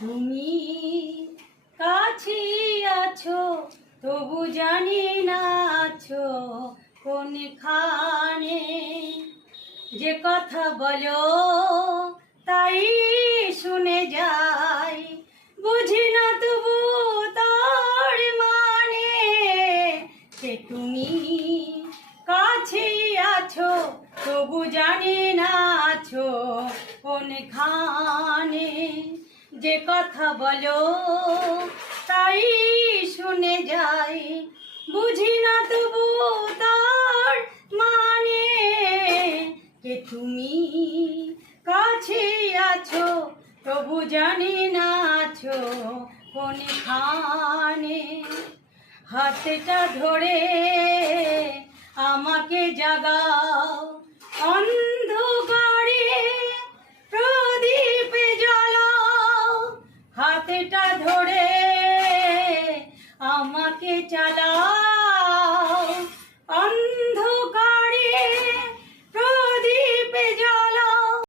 তুমি কাছে আছো তবু জানি না আছো কোনখানে। যে কথা বলো তাই শুনে যাই, বুঝি না তবু তার মানে। যে তুমি কাছে আছো তবু জানি না আছো কোনখানে। যে কথা বলো তাই শুনে যাই, বুঝি না তবু তার মানে। কে তুমি কাছে আছো তবু জানি না আছো কোনখানে। হাতটা ধরে আমাকে জাগাও, অন্ধকারে প্রদীপ জ্বালাও। হাতটা ধরে আমাকে চালাও,